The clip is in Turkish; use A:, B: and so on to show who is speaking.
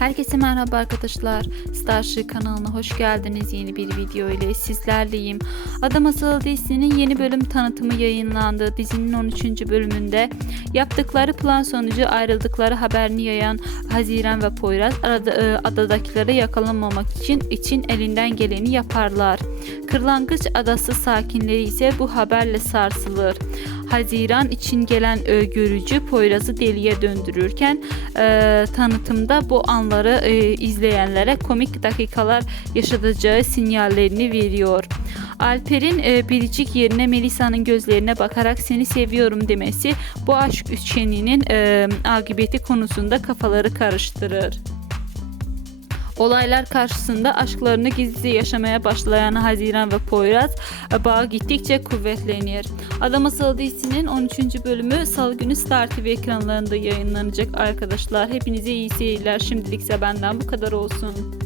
A: Herkese merhaba arkadaşlar. Starship kanalına hoş geldiniz. Yeni bir video ile sizlerleyim. Adam Asıl dizisinin yeni bölüm tanıtımı yayınlandı. Dizinin 13. bölümünde yaptıkları plan sonucu ayrıldıkları haberini yayan Haziran ve Poyraz arada, e, adadakileri yakalanmamak için için elinden geleni yaparlar. Kırlangıç adası sakinleri ise bu haberle sarsılır. Haziran için gelen e, görücü Poyraz'ı deliye döndürürken e, tanıtımda bu anları e, izleyenlere komik dakikalar yaşatacağı sinyallerini veriyor. Alper'in e, biricik yerine Melisa'nın gözlerine bakarak seni seviyorum demesi bu aşk üçgeninin e, akıbeti konusunda kafaları karıştırır. Olaylar karşısında aşklarını gizlice yaşamaya başlayan Haziran ve Poyraz e, bağı gittikçe kuvvetlenir. Adam Asıl dizisinin 13. bölümü Salı günü Star TV ekranlarında yayınlanacak arkadaşlar. Hepinize iyi seyirler. Şimdilikse benden bu kadar olsun.